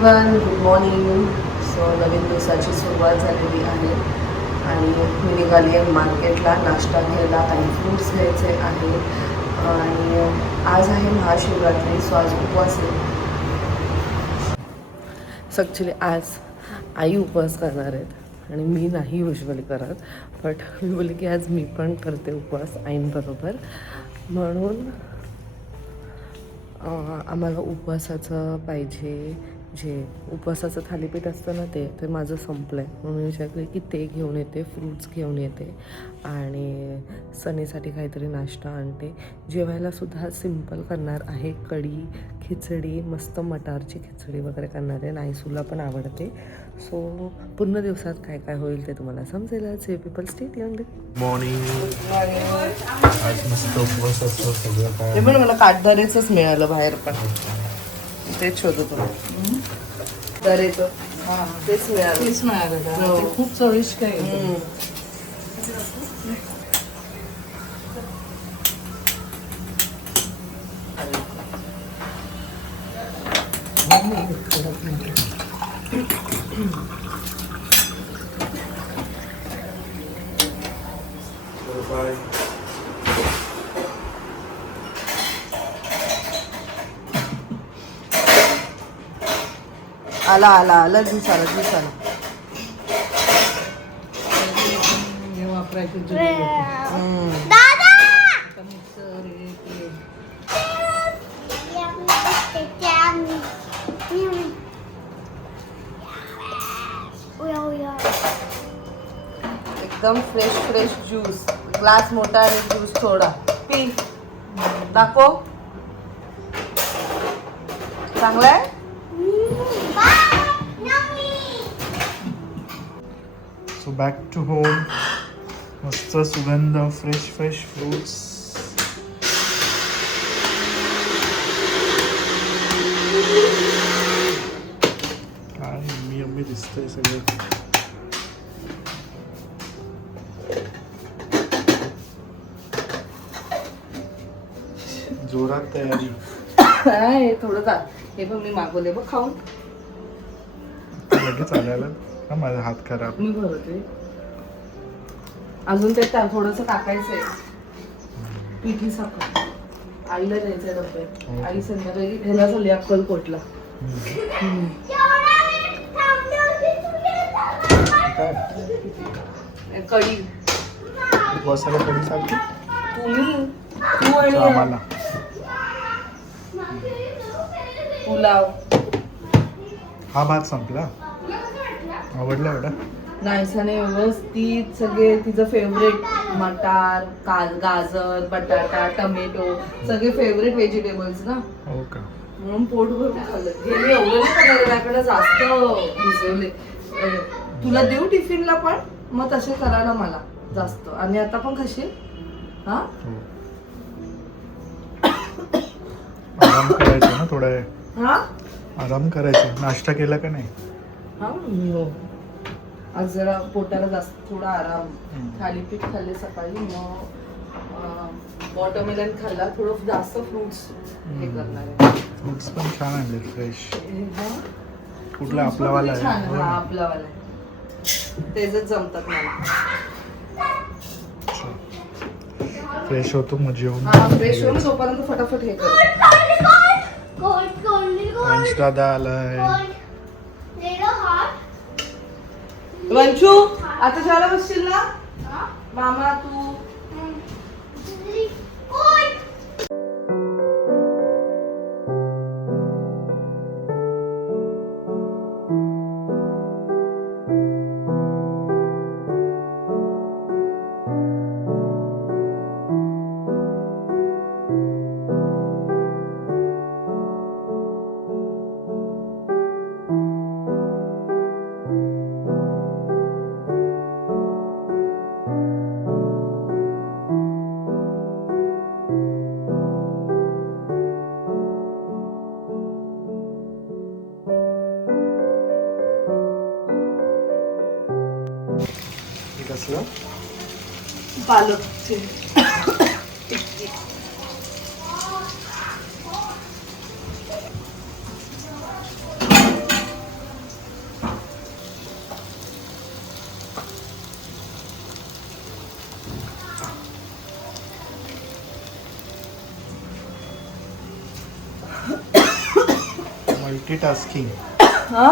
Everyone, good morning. So नवीन दिवसाची सुरुवात झालेली आहे आणि मी निघाली आहे मार्केटला नाश्ता घ्यायला, काही फ्रूट्स घ्यायचे आहेत आणि आज आहे महाशिवरात्री. सो आज उपवास आहे. ॲक्च्युली आज आई उपवास करणार आहेत आणि मी नाही युजली करत, बट मी बोलले की आज मी पण करते उपवास आईंबरोबर. म्हणून आम्हाला उपवासाचं पाहिजे, जे उपवासाचं थालीपीठ असतं ना ते माझं संपलं आहे. म्हणून विचारले की ते घेऊन येते, फ्रूट्स घेऊन येते आणि सनीसाठी काहीतरी नाश्ता आणते. जेवायलासुद्धा सिम्पल करणार आहे, कढी, खिचडी, मस्त मटारची खिचडी वगैरे करणार आहे. नाईसूला पण आवडते. सो पूर्ण दिवसात काय काय होईल ते तुम्हाला समजेलच. हे पीपल स्टे ट्यून्ड. मॉर्निंग. आज मस्त उपवास असतो सगळं काय. ते पण मला काठदरेचंच मिळालं बाहेर, पण तेच शोधत होतो. दरेचं तेच मिळालं. का? ते खूप चविष्ट आहे. बाय. आला ज्यूस आला. हे वापरायचे जुने होते. दादा आता मिक्सर हे ते. एकदम फ्रेश ज्यूस. ग्लास मोठा आणि ज्यूस थोडा. पी, दाखव. चांगला आहे. So back to home. मस्त सुगंध, फ्रेश फ्रुट्स. काय यम्मी दिसतंय सगळं. जोरात तयारी. काय थोडं जा. हे पण मी मागवले बघ खाऊन. लगेच आल्याला का माझा हात खराब. मी भरते अजून. ते थोडंसं टाकायचं आहे, पिठी साखर. आईला द्यायचं डब्यात. आई संध्याकाळी ह्याला चालली अक्कलकोटला. काय कढी. उपवासाला कधी चालते तू आणि आम्हाला. पुलाव. हा भात संपला. आवडला एवढा. नायसाने व्यवस्थित सगळे तिचं फेवरेट मटार, गाजर, बटाटा, टमेटो, सगळे फेवरेट व्हेजिटेबल्स ना. हो का. म्हणून पोट भरून खाल्लं. हे मी एवढं नाही करणार, माझ्याकडे जास्त भिजवले. तुला देऊ टिफिनला पण, मग तसे करायला मला जास्त. आणि आता पण खाशील. हा हो. आराम करायचा ना थोडा वेळ. हा आराम करायचा. नाश्ता केला का नाही. हा हो. आज जरा पोटाला जास्त थोडा आराम. थालीपीठ खाल्ले सकाळी, मग वॉटरमेलन खाल्ला. थोडं जास्त फ्रुट्स हे करणार आहे. फ्रुट्स पण छान आणले फ्रेश. हा? कुठला Fruits पण आपलावाला किती छान. आहे. हा आपलावाला आहे. तेच जमतात मला. फ्रेश होतो मग जेवून. हा फ्रेश होऊन तोपर्यंत फटाफट हे कर. अंश दादा आलाय. वंशू आता शाळा बसशील ना. मामा तू कसलं पालकचे मल्टीटास्किंग हा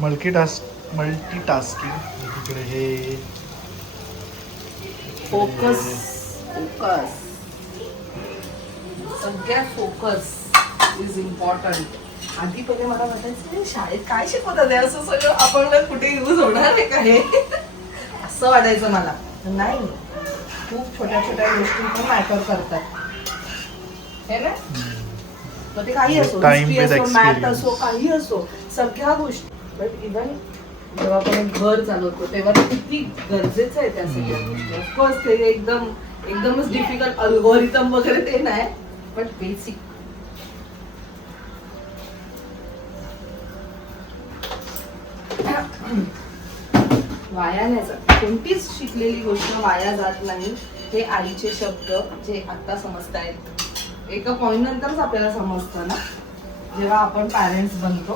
मल्टीटास्किंग तिकडे हे फोकस फोकस सगळ्यात फोकस इज इम्पॉर्टंट. आधी पहिले मला वाटायचं शाळेत काय शिकवतात हे? असं सगळं आपण कुठे यूज होणार आहे का हे असं वाटायचं मला. नाही, खूप छोट्या छोट्या गोष्टी पण मॅटर करतात हे ना. मग ते काही असो, Time हिस्ट्री with असो, मॅथ experience. असो, काही असो, सगळ्या गोष्टी. बट इव्हन जेव्हा आपण घर चालवतो तेव्हा ते किती गरजेचं आहे त्या सगळ्या गोष्टी. ऑफकोर्स ते एकदमच डिफिकल्ट अल्गोरिथम वगैरे ते नाही, बट बेसिक. वाया नाही जात, कोणतीच शिकलेली गोष्ट वाया जात नाही. हे आईचे शब्द जे आता समजतायत, एका पॉइंट नंतरच आपल्याला समजतं ना जेव्हा आपण पॅरेंट्स बनतो.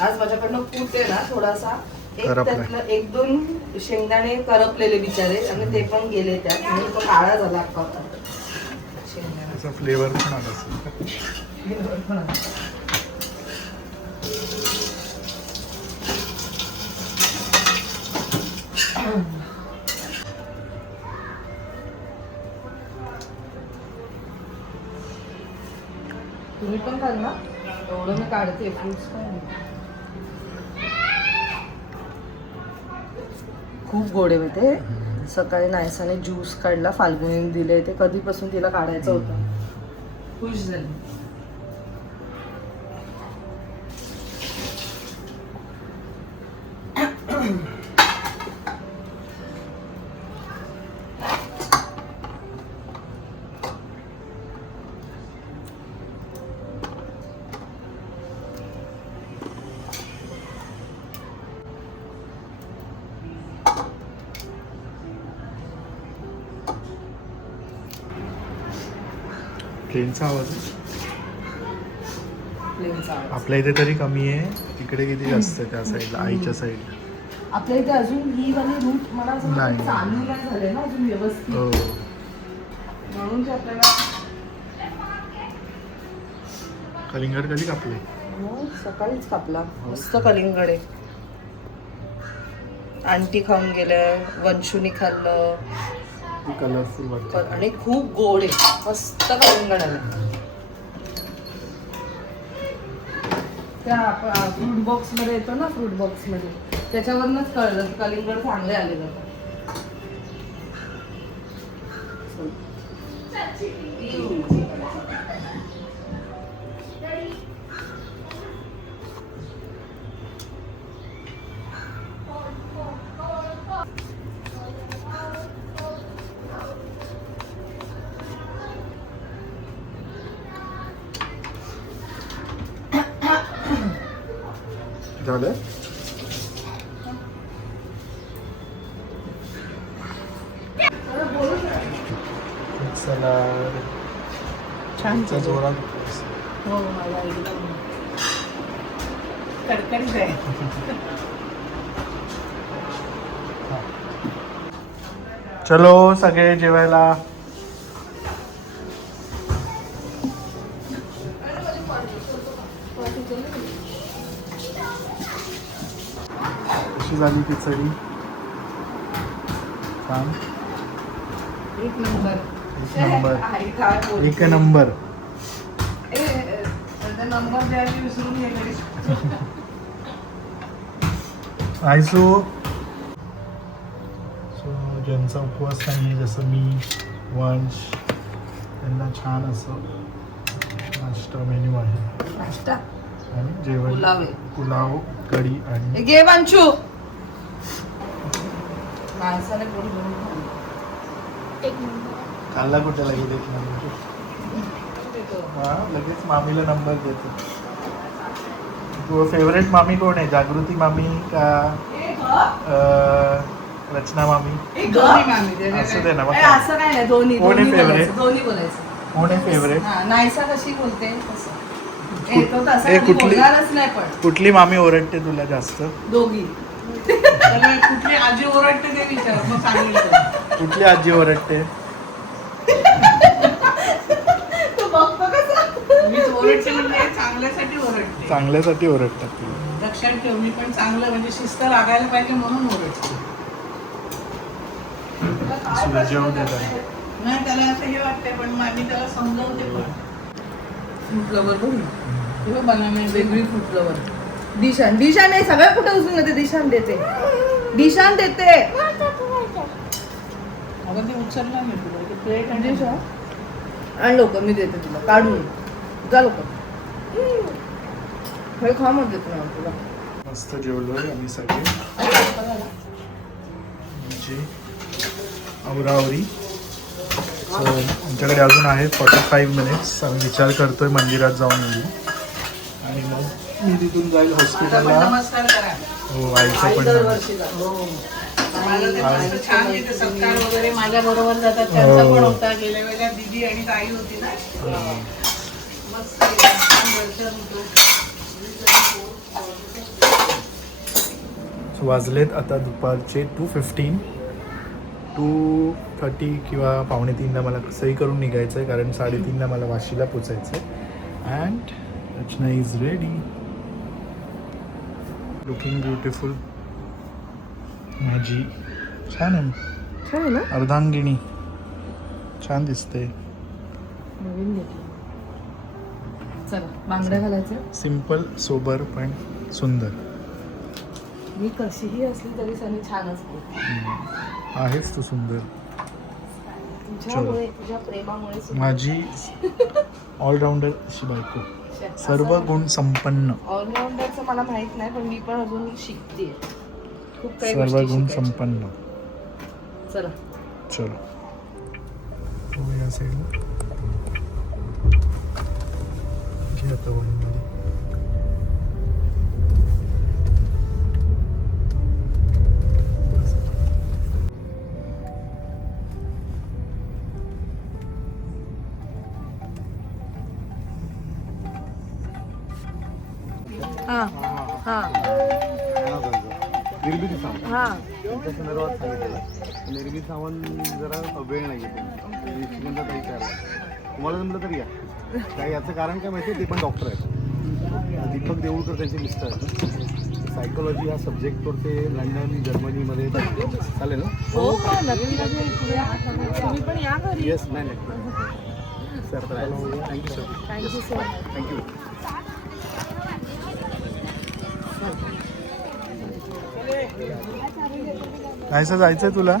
आज माझ्याकडनं खूप आहे ना थोडासा करपलाय. त्यातलं 1-2 शेंगदाणे करपलेले बिचारे आणि ते पण गेले त्यात, म्हणजे तो काळा झाला अख्खा शेंगदाणा. त्याचा फ्लेवर पण आला असेल. तुम्ही पण खाल ना, एवढं मी काढते फ्रुट्स पण. खूप गोड आहे ते. सकाळी नायसाने ज्यूस काढला, फाल्गुनीने दिले, ते कधीपासून तिला काढायचं होतं. खुश झाली. ट्रेनचा आवाज आहे. प्लेनचा आवाज. आपल्या इथे तरी कमी आहे, तिकडे किती जास्त आहे त्या साईडला, आईच्या साईडला. आपल्या इथे अजून ही वाली रूट मला असं वाटतं नाही. चालू नाही झाले ना अजून व्यवस्थित, हो, म्हणून ते आपल्याला. कलिंगड कधी कापले? हो, सकाळीच कापला. मस्त कलिंगड आहे. आंटी खाऊन गेल्या, वंशूनी खाल्लं. कलरफुल वाटतं. आणि खूप गोड आहे, मस्त कलिंगड आलं. त्या फ्रूट बॉक्स मध्ये येतो ना, फ्रूट बॉक्स मध्ये त्याच्यावरनच कळलं की कलिंगड चांगले आले जातात. झालं. सलाड छान जोरात. हो, मला एकदम कडकडीत आहे. चलो सगळे जेवायला. कशी झाली खिचडी? छान. एक नंबर. एक नंबर. आई काय बोलते? एक नंबर. नंबर द्यायला विसरून गेले. आयसो ज्यांचा उपवास नाही, जसं मी, वंश, त्यांना छान असं नाश्ता मेन्यू आहे. नाश्ता आणि जेवण पुलाव आहे. पुलाव, कढी आणि घे वंशू. माणसाने कोणी बनवून खाल्लं. खाल्ला कुठे लगेच एक नंबर. हा, लगेच मामीला नंबर देतो. तुझं फेवरेट मामी कोण आहे? जागृती मामी का रचना मामी? असं दे ना मग. असं काय नाही, दोन्ही कोण आहे दोन्ही favorite? बोलायचं, दोन्ही बोलायचं. कोण आहे फेवरेट? हा, नायसा कशी बोलते तसं. तो तसा ए, कधी कुठली? बोलणारच नाही, पण कुठली मामी ओरडते तुला जास्त? दोघी. कुठली आजी ओरडते ते विचार, मग सांगितलं. कुठली आजी ओरडते? तू बघतो कसं. मी ओरडते म्हणजे चांगलं चांगल्यासाठी ओरडते. चांगल्यासाठी ओरडतात तुला. लक्षात ठेव, मी पण चांगलं म्हणजे शिस्त लागायला पाहिजे म्हणून ओरडते. जेवू दे त्याला. नाही त्याला असं हे वाटतंय, पण मी त्याला समजावते पण. फ्रूट लवर बघ किंवा बनाना वेगळी फ्रूट लवर. दिशान नाही सगळ्या कुठे उचलून देते. दिशान देते. अगं ते उचलला नाही तुला, ते प्लेट आणि आणि लवकर मी देते तुला काढून. जा लवकर. हे खा मग देते ना तुला. मस्त जेवलोय आम्ही सगळे. म्हणजे आवरावरी. सो आमच्याकडे अजून आहे 45 मिनिट्स. आम्ही विचार करतोय मंदिरात जाऊन येऊ आणि मग मी तिथून जाईल आता पण हॉस्पिटलला. नमस्कार करा. हो आईचं पण हो. मला ते मस्त छान तिथे सत्कार वगैरे माझ्या बरोबर जातात त्यांचा पण होता. गेल्या वेळेला दीदी आणि ताई होती ना, मस्त छान दर्शन होतं. वाजलेत आता दुपारचे 2:15. 2:30 किंवा 2:45ला मला सही करून निघायचं आहे, कारण 3:30ला मला वाशीला पोचायचं आहे. And Rachna is ready. Looking beautiful. माझी छान आहे. छान आहे ना. अर्धांगिणी छान दिसते. नवीन घेतली. चला बांगड्या घालायचं. सिम्पल सोबर पण सुंदर मी कशीही असली तरी सनी छान असते. आहेच तू सुंदर. तुझ्यामुळे तुझ्या प्रेमामुळे सुद्धा. माझी ऑलराऊंडर अशी बायको, सर्व गुण संपन्न. ऑलराऊंडरचं मला माहित नाही, पण मी पण अजून शिकते. खूप काही सर्व गोष्टी गुण शिकायच्या. संपन्न. चला चलो हो या साईडला घे आता वळूनमध्ये. हा हा निर्मिती सावंत हा त्यांच्या संदर्भात सांगितलेलं. निर्मिती सावंत जरा वेळ नाही आहे त्यांची. सुगंधा ताई तयार आहे. तुम्हाला जमलं तर या. काय याचं कारण काय माहिती आहे, ते पण डॉक्टर आहेत. दीपक देऊळकर त्यांचे मिस्टर आहेत. सायकोलॉजी हा सब्जेक्टवर ते लंडन जर्मनीमध्ये चालेल ना. हो का तुम्ही पण या घरी. येस नाही नाही sir. Thank you sir. Thank you sir. Thank you. नाहीसं जायचंय तुला.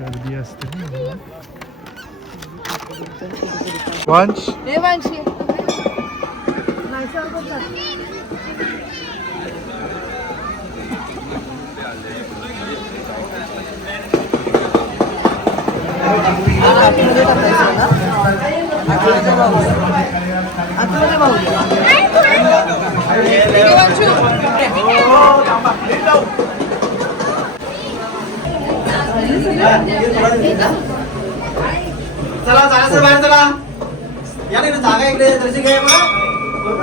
गर्दी असते ना. वंश हे वांशी चला जायचं बाहेर. चला या नाही जागा इकडे दर्शी काय मग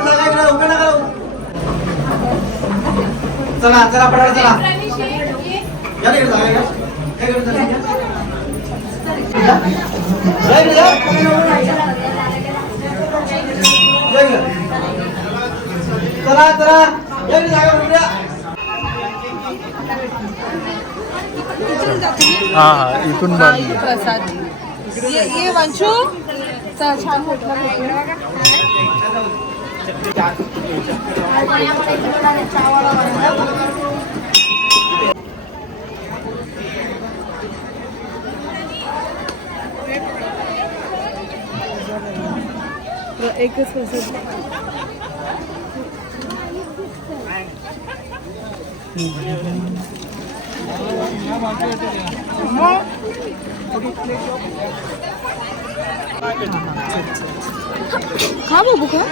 जागा इकडे उभे नका. चला चला पडायला चला. या नाही जागा घ्या. काय करत चला चला या जागा उभ्या. हा हा इथून बांधली. प्रसाद ये वंशू. चल छान होटला. एकच प्रसाद. खा बाबू खा.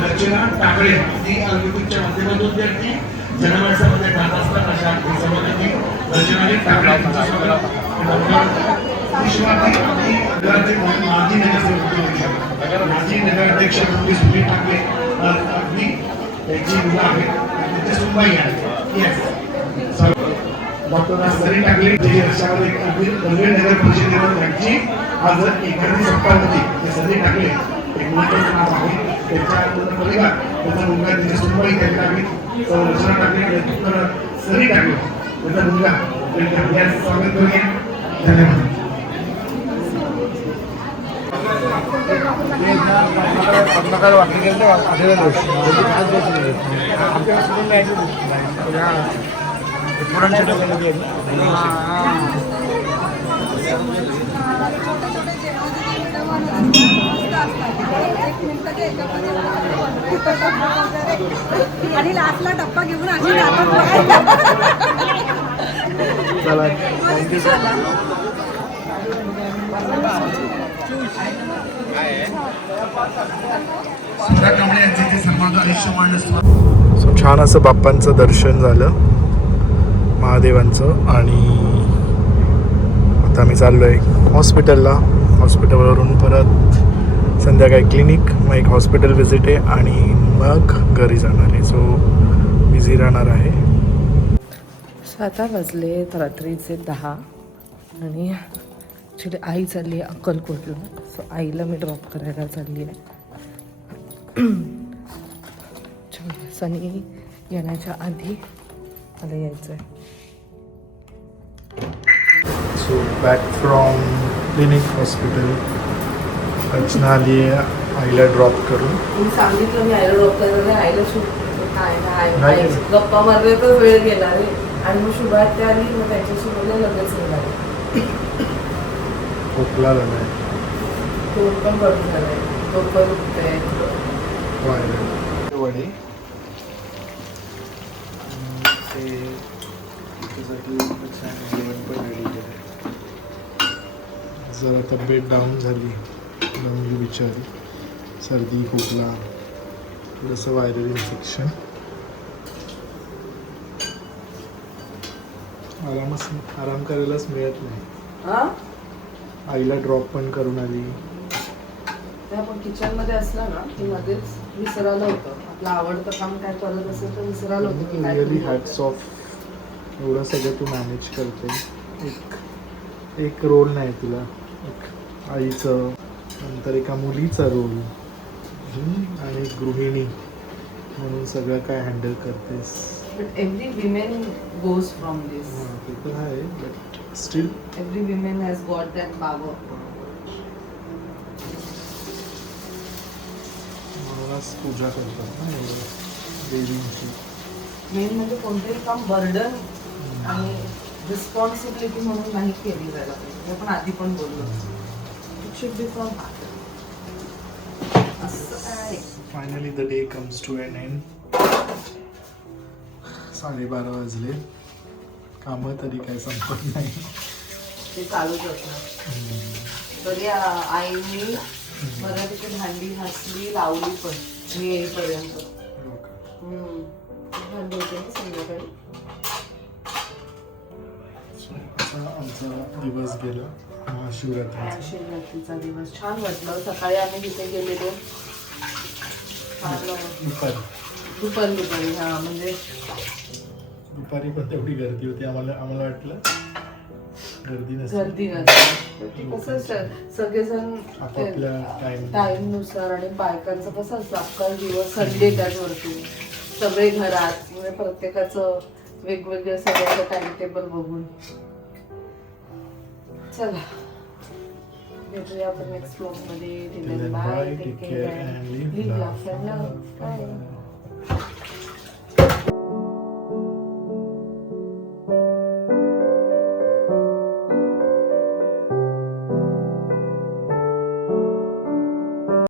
रचना टाकळे ती युट्यूबच्या माध्यमातून त्यांनी जनमानसामध्ये जात असतात अशा समाजाची रचनाने टाकळे माजी नगराध्यक्ष सुनील टाकळे अगदी त्यांची मुलं आहेत त्यांच्या सुनबाई आहेत येस डॉक्टर सनी टाकले जे रक्षामध्ये पनवेल नगर परिषदेवर त्यांची आज एखादी सत्ता होती ते सनी टाकले एक मुलाचं नाव आहे त्यांच्या परिवार त्यांचा मुलगा त्यांची सुनबाई त्यांनी टाकली रचना टाकली डॉक्टर सनी टाकले त्यांचा मुलगा त्यांच्या स्वागत करूया धन्यवाद आणि लास्टला डब्बा घेऊन आम्ही चला थँक्यू सुधा कांबळे यांचे ते सन्मान आयुष्यमान सो छान असं बाप्पांचं दर्शन झालं महादेवांचं आणि आता आम्ही चाललो आहे हॉस्पिटलला हॉस्पिटलवरून परत संध्याकाळी क्लिनिक मग एक हॉस्पिटल व्हिजिट आहे आणि मग घरी जाणार आहे सो बिझी राहणार आहे 7 वाजले रात्रीचे 10 आणि ॲक्च्युली आई चालली आहे अक्कलकोटला सो आईला मी ड्रॉप करायला चालली आहे सनी येण्याच्या आधी मला यायचं आहे so back from clinic hospital Rachana आली आहे आईला ड्रॉप करून मी सांगितलं मी आईला ड्रॉप करायला आईला नाही. आई गप्पा मारण्यातच वेळ गेला रे आणि मग शुभात त्या आली मग त्यांच्याशी बोलले लगेच निघाले खोकला झालाय तोंड पण भरून झालाय डोकं दुखतंय वडे ते त्याच्यासाठी जेवण पण रेडी केलं जरा तब्येत डाऊन झाली डाऊन विचारली सर्दी खोकला थोडंसं व्हायरल इन्फेक्शन आराम करायलाच मिळत नाही आईला ड्रॉप पण करून आली त्या पण किचनमध्ये असला ना की मध्येच विसरायला होतं आपलं आवडतं काम काय करत असेल तर विसरायला होतं की काय रिअली करू. हॅट्स ऑफ एवढं सगळं तू मॅनेज करते एक रोल नाही तुला एक आईचं नंतर एका मुलीचा रोल आणि एक गृहिणी म्हणून सगळं काय हँडल करतेस But every woman goes from this. ते पण आहे but still Every woman has got that power. म्हणूनच पूजा करतात ना एवढं देवींची मेन म्हणजे कोणतेही काम बर्डन आणि रिस्पॉन्सिबिलिटी म्हणून नाही केली जायला पाहिजे आपण आधी पण बोललो it should be from finally the day comes to an end 12:30 वाजले कामं तरी काय संपत नाही ते चालूच असणार तरी आईनी मराठीची भांडी घासली लावली पण मी येईपर्यंत भांडी होते ना संध्याकाळी आमचा दिवस गेला महाशिवरात्रीचा शिवरात्रीचा दिवस छान वाटलं सकाळी आम्ही तिथे गेलेलो दुपारी हा म्हणजे दुपारी पण तेवढी गर्दी होती आम्हाला वाटलं गर्दी नसते कसं सगळेजण आपापल्या टाइम नुसार आणि बायकांचं कसं असतं अख्खा दिवस संडे त्याचवरती सगळे घरात म्हणजे प्रत्येकाचं वेगवेगळं सगळ्याचं टाइम टेबल बघून चला भेटूया आपण नेक्स्ट ब्लॉग मध्ये bye take care and live life and love bye